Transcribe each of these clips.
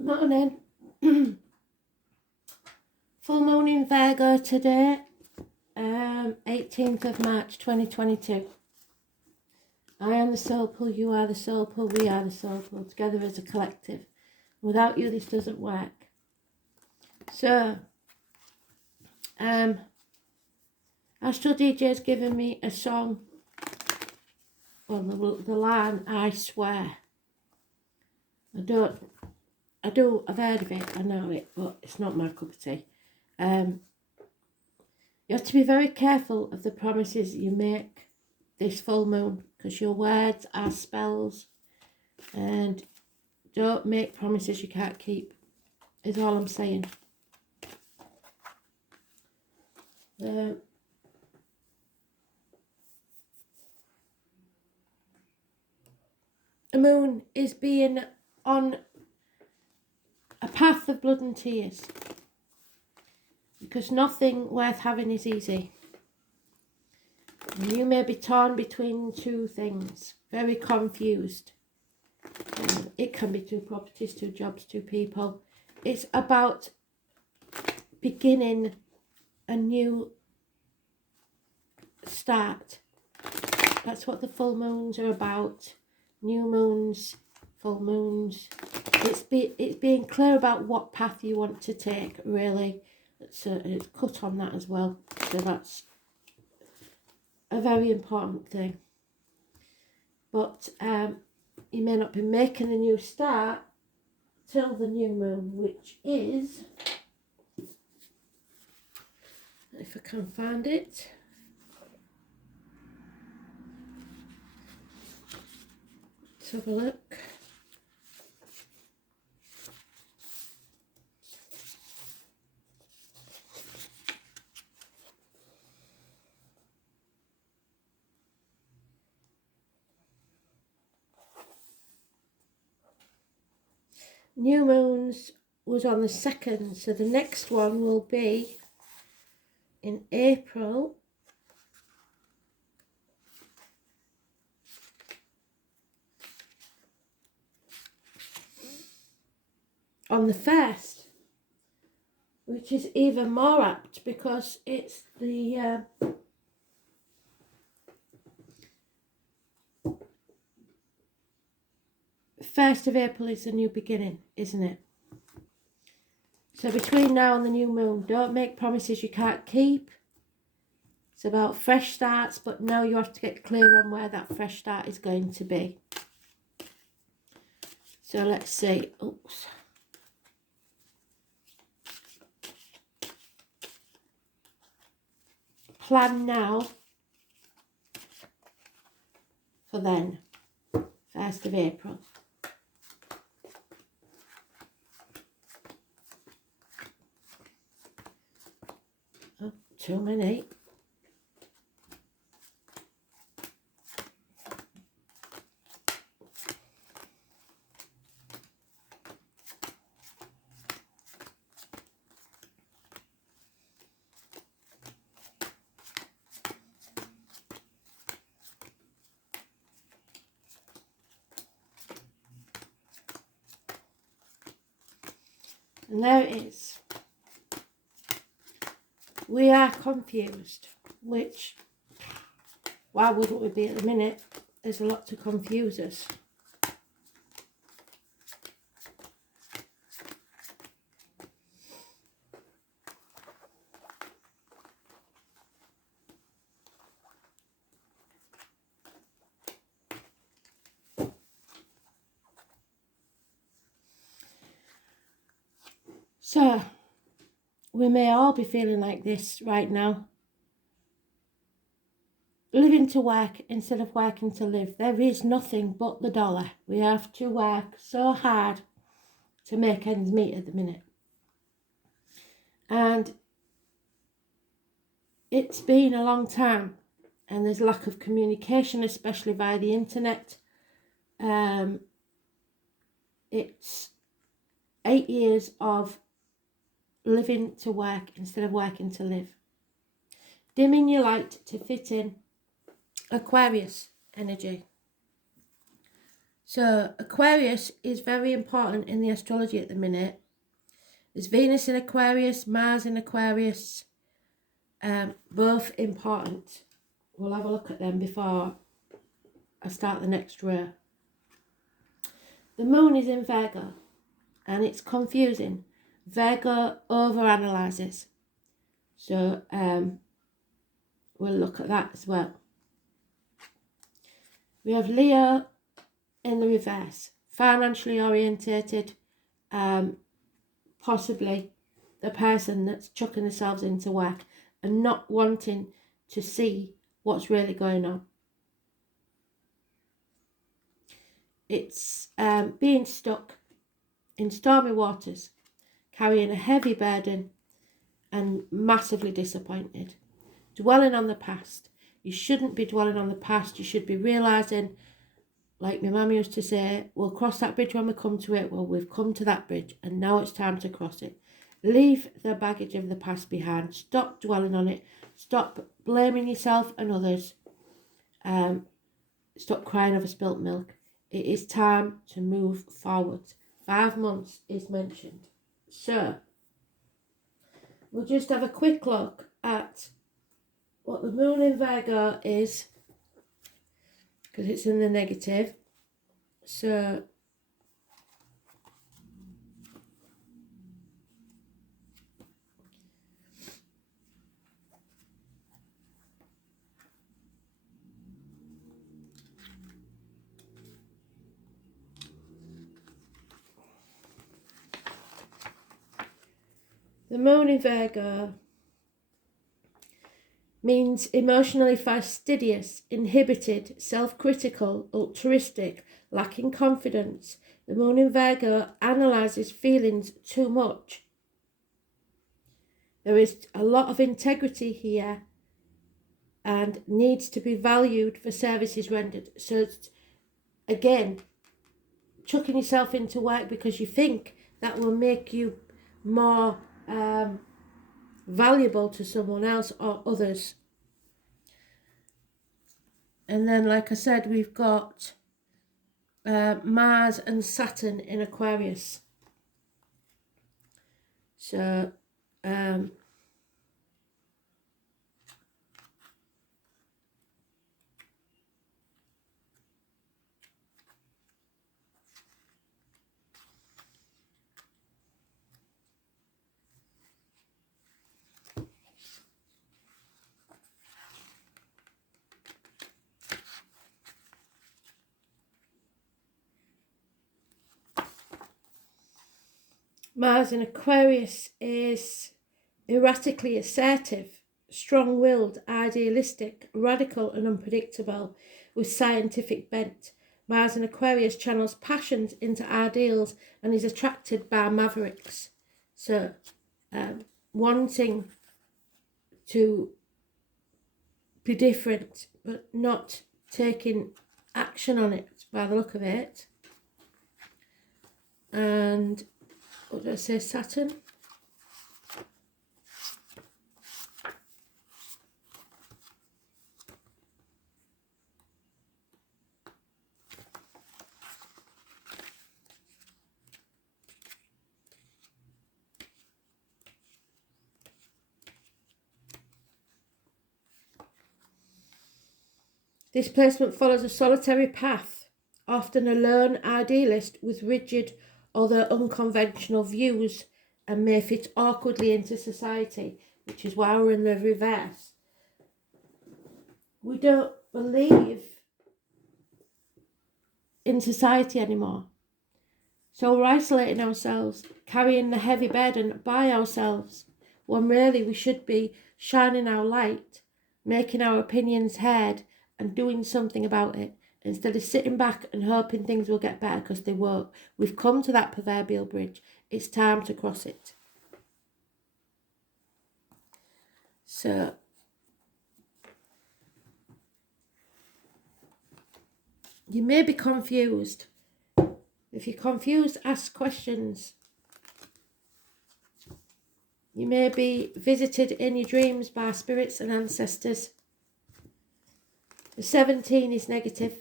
Morning. Full moon in Virgo today, 18th of March 2022. I am the soul pool, you are the soul pool, we are the soul pool, together as a collective. Without you, this doesn't work. So, Astro DJ has given me a song, well, the line, I swear. I've heard of it, I know it, but it's not my cup of tea. You have to be very careful of the promises you make this full moon, because your words are spells, and don't make promises you can't keep, is all I'm saying. The moon is being on a path of blood and tears, because nothing worth having is easy. And you may be torn between two things, very confused. It can be two properties, two jobs, two people. It's about beginning a new start. That's what the full moons are about. New moons, full moons. It's being clear about what path you want to take, really. It's cut on that as well. So that's a very important thing. But you may not be making a new start till the new moon, which is, if I can find it, let's have a look. New moons was on the 2nd, so the next one will be in April. On the 1st, which is even more apt because it's the 1st of April is the new beginning, isn't it? So between now and the new moon, don't make promises you can't keep. It's about fresh starts, but now you have to get clear on where that fresh start is going to be. So let's see. Oops. Plan now for then, 1st of April. Oh, too many. And there it is. We are confused, which, why wouldn't we be at the minute? There's a lot to confuse us. So, we may all be feeling like this right now. Living to work instead of working to live. There is nothing but the dollar. We have to work so hard to make ends meet at the minute. And it's been a long time, and there's lack of communication, especially via the internet. It's 8 years of living to work instead of working to live. Dimming your light to fit in Aquarius energy. So Aquarius is very important in the astrology at the minute. There's Venus in Aquarius, Mars in Aquarius, both important. We'll have a look at them before I start the next row. The moon is in Virgo, and it's confusing. Virgo overanalyzes. So we'll look at that as well. We have Leo in the reverse, financially orientated, possibly the person that's chucking themselves into work and not wanting to see what's really going on. It's being stuck in stormy waters, carrying a heavy burden and massively disappointed. Dwelling on the past. You shouldn't be dwelling on the past. You should be realising, like my mum used to say, we'll cross that bridge when we come to it. Well, we've come to that bridge and now it's time to cross it. Leave the baggage of the past behind. Stop dwelling on it. Stop blaming yourself and others. Stop crying over spilt milk. It is time to move forward. 5 months is mentioned. So, we'll just have a quick look at what the moon in Virgo is, because it's in the negative. So, the moon in Virgo means emotionally fastidious, inhibited, self-critical, altruistic, lacking confidence. The moon in Virgo analyses feelings too much. There is a lot of integrity here and needs to be valued for services rendered. So again, chucking yourself into work because you think that will make you more valuable to someone else or others. And then, like I said, we've got Mars and Saturn in Aquarius. So Mars in Aquarius is erratically assertive, strong-willed, idealistic, radical and unpredictable, with scientific bent. Mars in Aquarius channels passions into ideals and is attracted by mavericks. So, wanting to be different, but not taking action on it by the look of it. And what did I say, Saturn? This placement follows a solitary path, often a lone idealist with rigid, although unconventional views, and may fit awkwardly into society, which is why we're in the reverse. We don't believe in society anymore. So we're isolating ourselves, carrying the heavy burden by ourselves, when really we should be shining our light, making our opinions heard, and doing something about it, instead of sitting back and hoping things will get better, because they won't. We've come to that proverbial bridge. It's time to cross it. So, you may be confused. If you're confused, ask questions. You may be visited in your dreams by spirits and ancestors. The 17 is negative.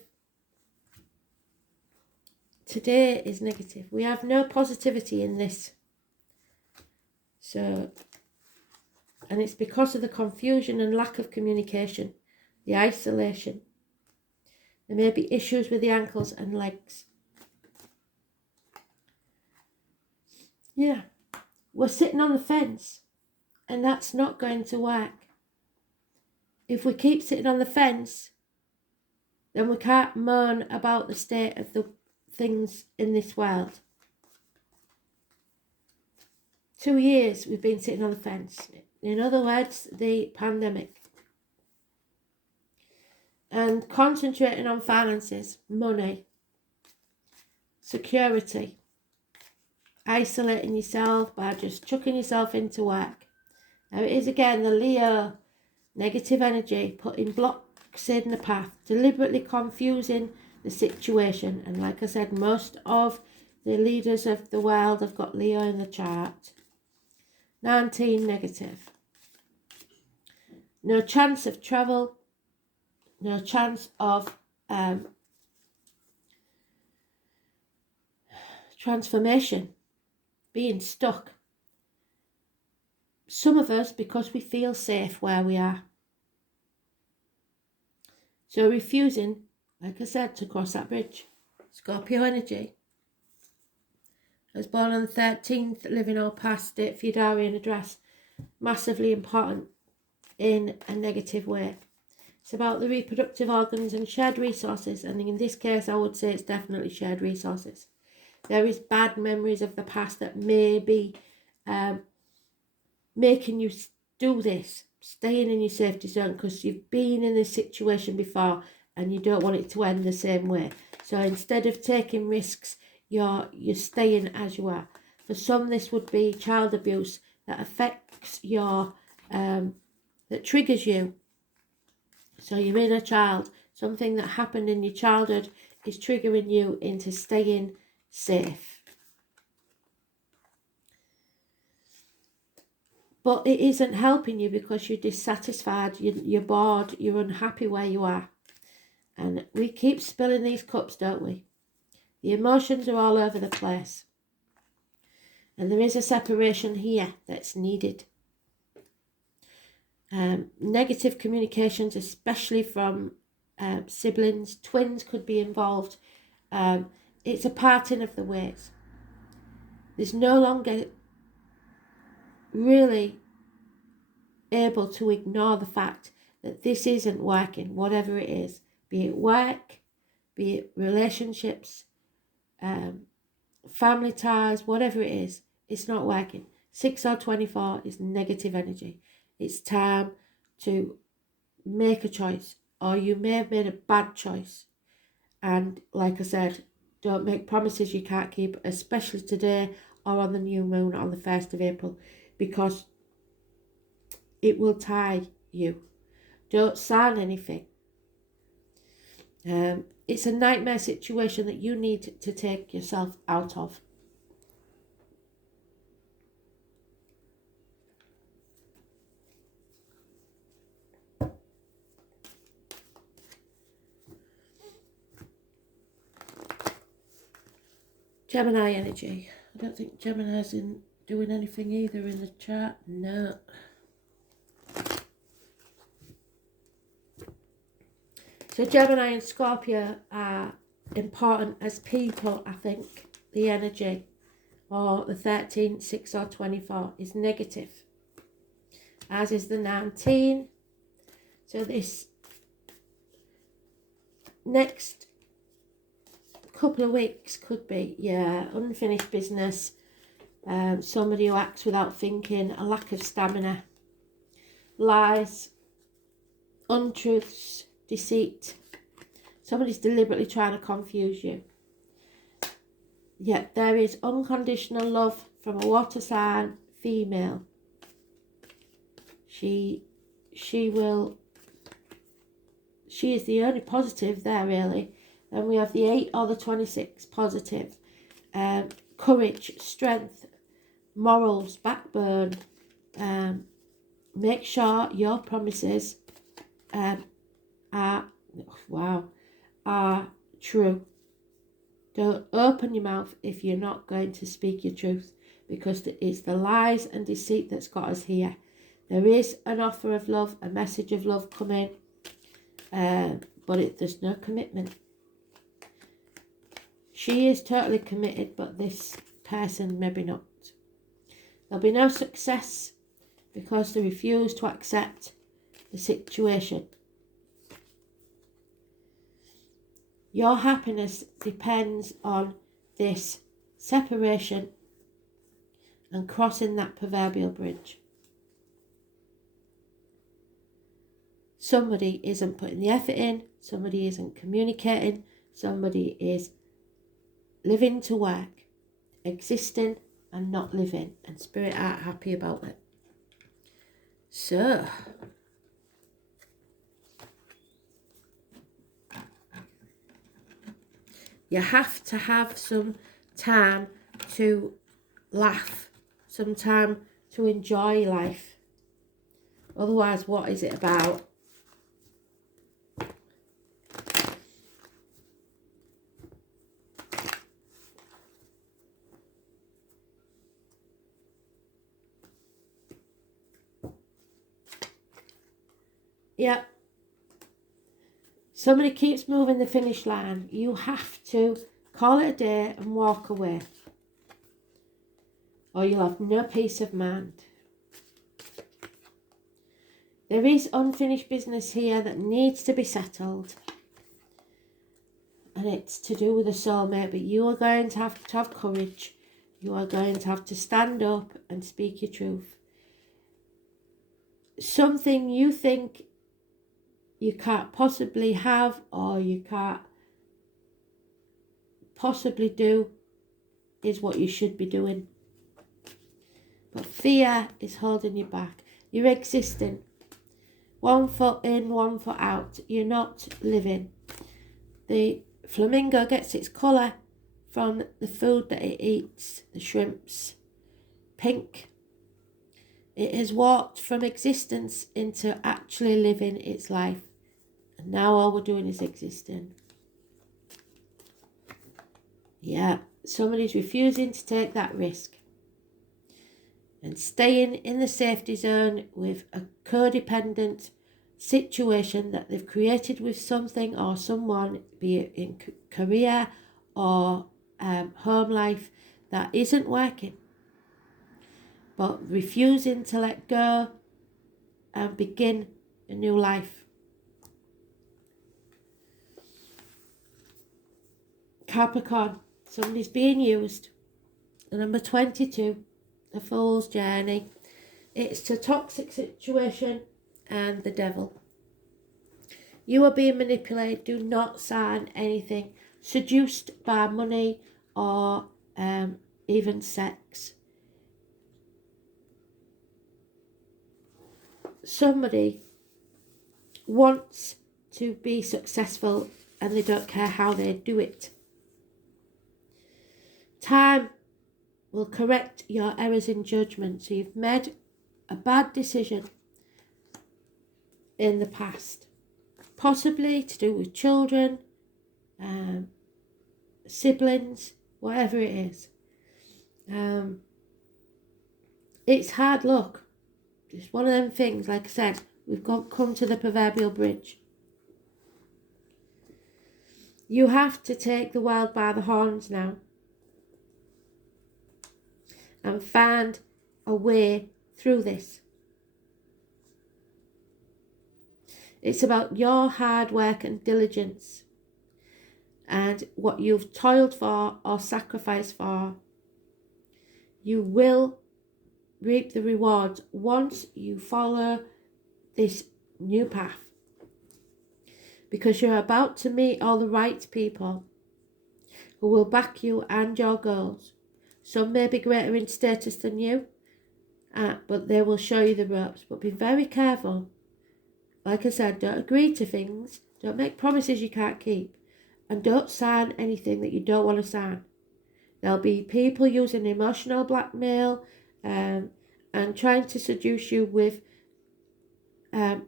today is negative. We have no positivity in this. So, and it's because of the confusion and lack of communication, the isolation. There may be issues with the ankles and legs. Yeah, we're sitting on the fence, and that's not going to work. If we keep sitting on the fence, then we can't moan about the state of the things in this world. 2 years we've been sitting on the fence. In other words, the pandemic. And concentrating on finances, money, security, isolating yourself by just chucking yourself into work. Now it is again the Leo, negative energy, putting blocks in the path, deliberately confusing the situation. And like I said, most of the leaders of the world have got Leo in the chart. 19, negative. No chance of travel, no chance of transformation, being stuck. Some of us because we feel safe where we are. So refusing, like I said, to cross that bridge. Scorpio energy. I was born on the 13th, living or past, date for your diary and address. Massively important in a negative way. It's about the reproductive organs and shared resources, and in this case I would say it's definitely shared resources. There is bad memories of the past that may be making you do this, staying in your safety zone because you've been in this situation before and you don't want it to end the same way. So instead of taking risks, you're staying as you are. For some, this would be child abuse that affects your, that triggers you. So your inner child, something that happened in your childhood is triggering you into staying safe. But it isn't helping you because you're dissatisfied, you're bored, you're unhappy where you are. And we keep spilling these cups, don't we? The emotions are all over the place. And there is a separation here that's needed. Negative communications, especially from siblings, twins could be involved. It's a parting of the ways. There's no longer really able to ignore the fact that this isn't working, whatever it is, be it work, be it relationships, family ties, whatever it is, it's not working. 6 or 24 is negative energy. It's time to make a choice, or you may have made a bad choice. And like I said, don't make promises you can't keep, especially today or on the new moon on the 1st of April, because it will tie you. Don't sign anything. It's a nightmare situation that you need to take yourself out of. Gemini energy. I don't think Gemini's doing anything either in the chart. No. So Gemini and Scorpio are important as people, I think. The energy, or the 13, 6 or 24 is negative. As is the 19. So this next couple of weeks could be, unfinished business, somebody who acts without thinking, a lack of stamina, lies, untruths, deceit. Somebody's deliberately trying to confuse you. Yet there is unconditional love from a water sign female. She is the only positive there, really. Then we have the 8 or the 26 positive. Courage, strength, morals, backbone. Make sure your promises are true. Don't open your mouth if you're not going to speak your truth, because it's the lies and deceit that's got us here. There is an offer of love, a message of love coming, but there's no commitment. She is totally committed, but this person maybe not. There'll be no success because they refuse to accept the situation. Your happiness depends on this separation and crossing that proverbial bridge. Somebody isn't putting the effort in, somebody isn't communicating, somebody is living to work, existing and not living, and spirit aren't happy about it. So, you have to have some time to laugh, some time to enjoy life. Otherwise, what is it about? Yeah. Somebody keeps moving the finish line. You have to call it a day and walk away, or you'll have no peace of mind. There is unfinished business here that needs to be settled, and it's to do with a soulmate, but you are going to have courage. You are going to have to stand up and speak your truth. Something you think you can't possibly have, or you can't possibly do, is what you should be doing. But fear is holding you back. You're existing. 1 foot in, 1 foot out. You're not living. The flamingo gets its colour from the food that it eats, the shrimps. Pink. It has walked from existence into actually living its life. And now all we're doing is existing. Yeah, somebody's refusing to take that risk and staying in the safety zone with a codependent situation that they've created with something or someone, be it in career or home life, that isn't working, but refusing to let go and begin a new life. Capricorn, somebody's being used. The number 22, the Fool's Journey. It's a toxic situation and the devil. You are being manipulated. Do not sign anything. Seduced by money or even sex. Somebody wants to be successful and they don't care how they do it. Time will correct your errors in judgment. So you've made a bad decision in the past, possibly to do with children, siblings, whatever it is. It's hard luck. It's one of them things, like I said, we've come to the proverbial bridge. You have to take the world by the horns now and find a way through this. It's about your hard work and diligence and what you've toiled for or sacrificed for. You will reap the rewards once you follow this new path, because you're about to meet all the right people who will back you and your goals. Some may be greater in status than you, but they will show you the ropes. But be very careful. Like I said, don't agree to things, don't make promises you can't keep, and don't sign anything that you don't want to sign. There'll be people using emotional blackmail and trying to seduce you with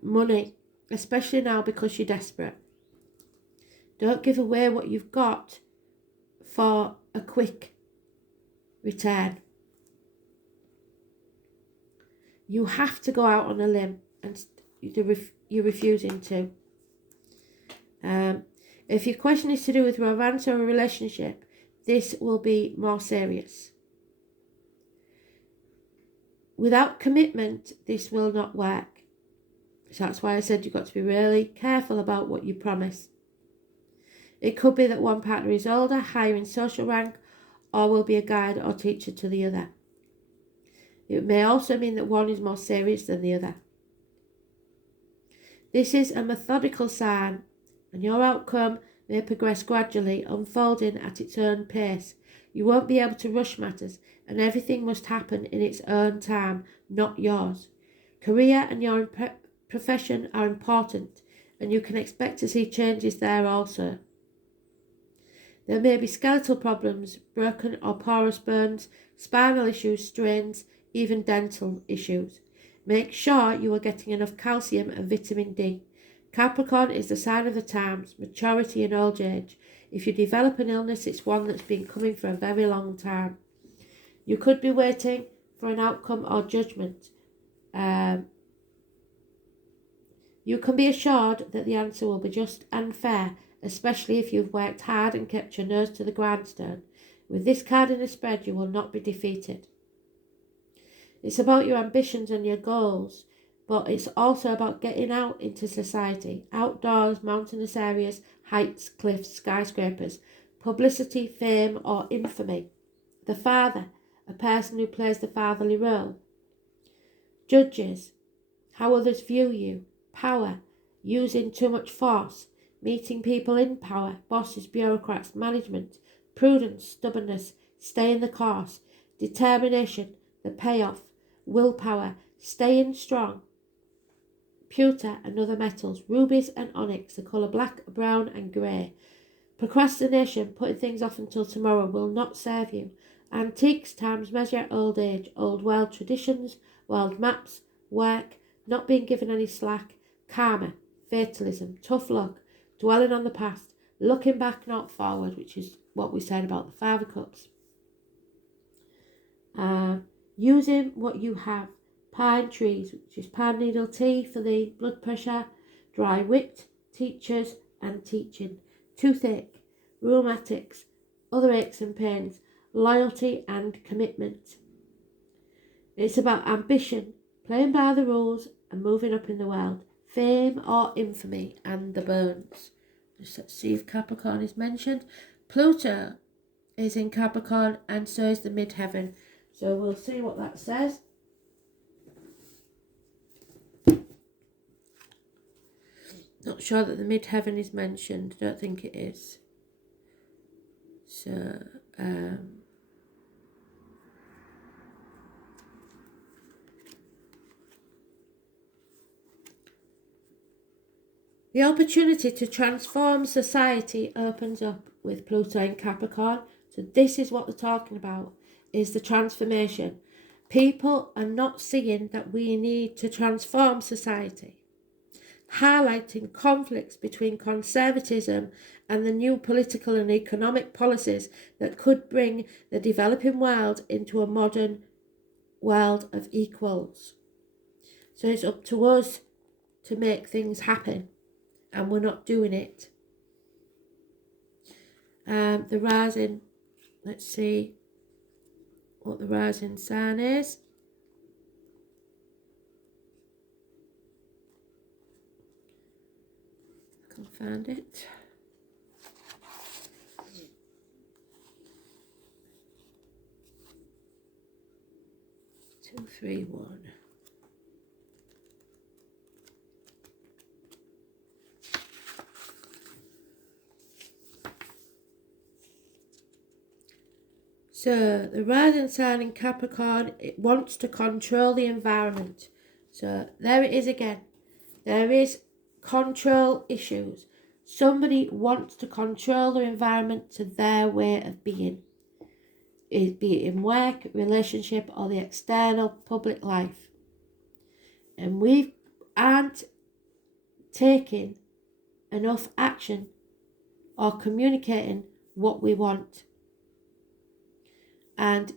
money, especially now because you're desperate. Don't give away what you've got for a a quick return. You have to go out on a limb, and you're refusing to. If your question is to do with romance or a relationship, this will be more serious. Without commitment, this will not work. So that's why I said you've got to be really careful about what you promise. It could be that one partner is older, higher in social rank, or will be a guide or teacher to the other. It may also mean that one is more serious than the other. This is a methodical sign, and your outcome may progress gradually, unfolding at its own pace. You won't be able to rush matters, and everything must happen in its own time, not yours. Career and your profession are important, and you can expect to see changes there also. There may be skeletal problems, broken or porous bones, spinal issues, strains, even dental issues. Make sure you are getting enough calcium and vitamin D. Capricorn is the sign of the times, maturity and old age. If you develop an illness, it's one that's been coming for a very long time. You could be waiting for an outcome or judgment. You can be assured that the answer will be just and fair, especially if you've worked hard and kept your nose to the grindstone. With this card in the spread, you will not be defeated. It's about your ambitions and your goals, but it's also about getting out into society, outdoors, mountainous areas, heights, cliffs, skyscrapers, publicity, fame, or infamy. The father, a person who plays the fatherly role. Judges, how others view you. Power, using too much force, meeting people in power, bosses, bureaucrats, management. Prudence, stubbornness, staying the course. Determination, the payoff. Willpower, staying strong. Pewter and other metals, rubies and onyx, the colour black, brown and grey. Procrastination, putting things off until tomorrow, will not serve you. Antiques, times measure, old age, old world traditions, world maps, work, not being given any slack, karma, fatalism, tough luck, dwelling on the past, looking back, not forward, which is what we said about the Five of Cups. Using what you have. Pine trees, which is pine needle tea for the blood pressure. Dry wit, teachers and teaching. Toothache, rheumatics, other aches and pains. Loyalty and commitment. It's about ambition, playing by the rules and moving up in the world. Fame or infamy and the bones. Let's see if Capricorn is mentioned. Pluto is in Capricorn and so is the midheaven. So we'll see what that says. Not sure that the midheaven is mentioned. Don't think it is. So, the opportunity to transform society opens up with Pluto in Capricorn. So this is what they're talking about, is the transformation. People are not seeing that we need to transform society, highlighting conflicts between conservatism and the new political and economic policies that could bring the developing world into a modern world of equals. So it's up to us to make things happen, and we're not doing it. The rising, let's see what the rising sign is. I can find it. Two, three, one. So the rising sign in Capricorn, it wants to control the environment. So there it is again. There is control issues. Somebody wants to control their environment to their way of being. Be it in work, relationship, or the external public life. And we aren't taking enough action or communicating what we want. and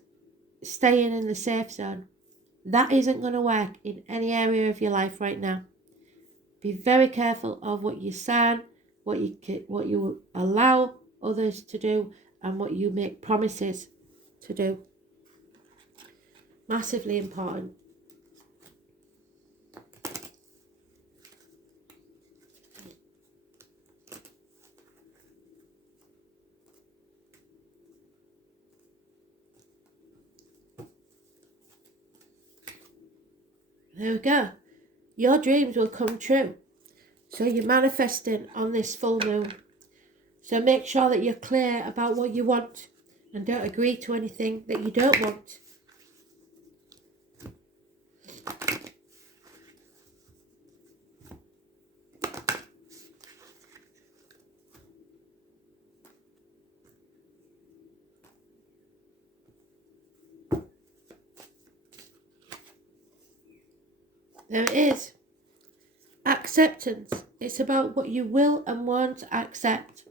staying in the safe zone. That isn't going to work in any area of your life right now. Be very careful of what you sign, what you allow others to do, and what you make promises to do. Massively important. There we go. Your dreams will come true. So you're manifesting on this full moon. So make sure that you're clear about what you want and don't agree to anything that you don't want. There it is. Acceptance. It's about what you will and won't accept.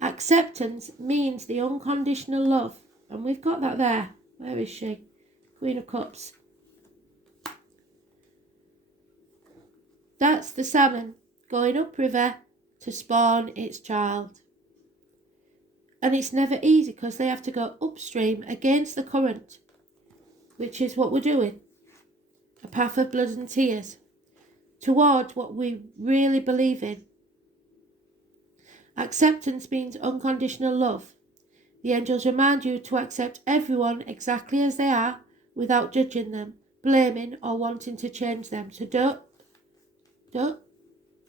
Acceptance means the unconditional love. And we've got that there. Where is she? Queen of Cups. That's the salmon going upriver to spawn its child. And it's never easy because they have to go upstream against the current, which is what we're doing. A path of blood and tears towards what we really believe in. Acceptance means unconditional love. The angels remind you to accept everyone exactly as they are without judging them, blaming or wanting to change them. So don't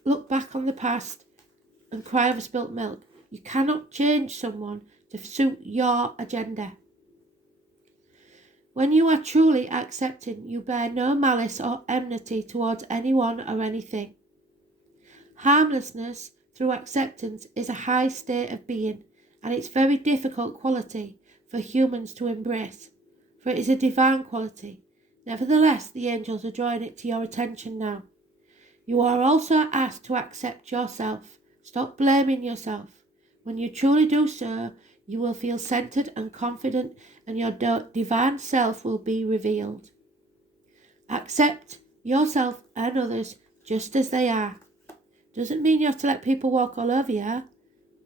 look back on the past and cry over spilt milk. You cannot change someone to suit your agenda. When you are truly accepting, you bear no malice or enmity towards anyone or anything. Harmlessness through acceptance is a high state of being, and it's a very difficult quality for humans to embrace, for it is a divine quality. Nevertheless, the angels are drawing it to your attention now. You are also asked to accept yourself. Stop blaming yourself. When you truly do so, you will feel centered and confident, and your divine self will be revealed. Accept yourself and others just as they are. Doesn't mean you have to let people walk all over you.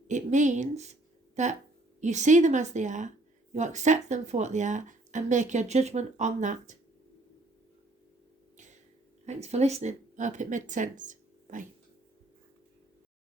It means that you see them as they are, you accept them for what they are, and make your judgment on that. Thanks for listening. I hope it made sense.